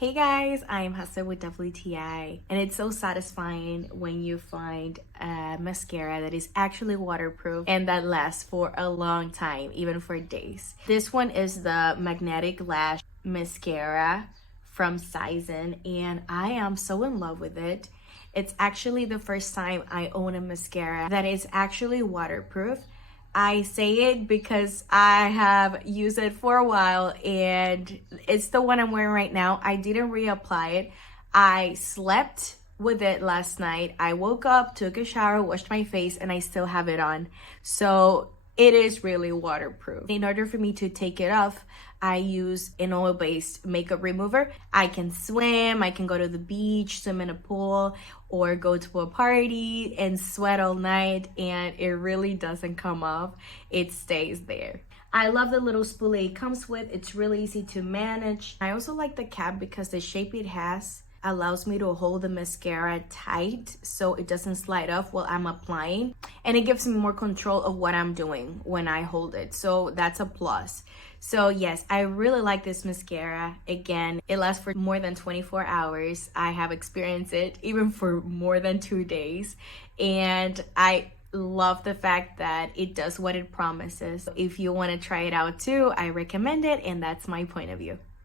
Hey guys, I am Hasta with WTI, and it's so satisfying when you find a mascara that is actually waterproof and that lasts for a long time, even for days. This one is the Magnetic Lash Mascara from Cyzone, and I am so in love with it. It's actually the first time I own a mascara that is actually waterproof. I say it because I have used it for a while and it's the one I'm wearing right now. I didn't reapply it. I slept with it last night. I woke up, took a shower, washed my face, and I still have it on. So it is really waterproof. In order for me to take it off, I use an oil-based makeup remover. I can swim, I can go to the beach, swim in a pool, or go to a party and sweat all night, and it really doesn't come off. It stays there. I love the little spoolie it comes with. It's really easy to manage. I also like the cap because the shape it has allows me to hold the mascara tight so it doesn't slide off while I'm applying, and it gives me more control of what I'm doing when I hold it, so that's a plus. So yes, I really like this mascara. Again, it lasts for more than 24 hours. I have experienced it even for more than 2 days, and I love the fact that it does what it promises. If you want to try it out too, I recommend it, and that's my point of view.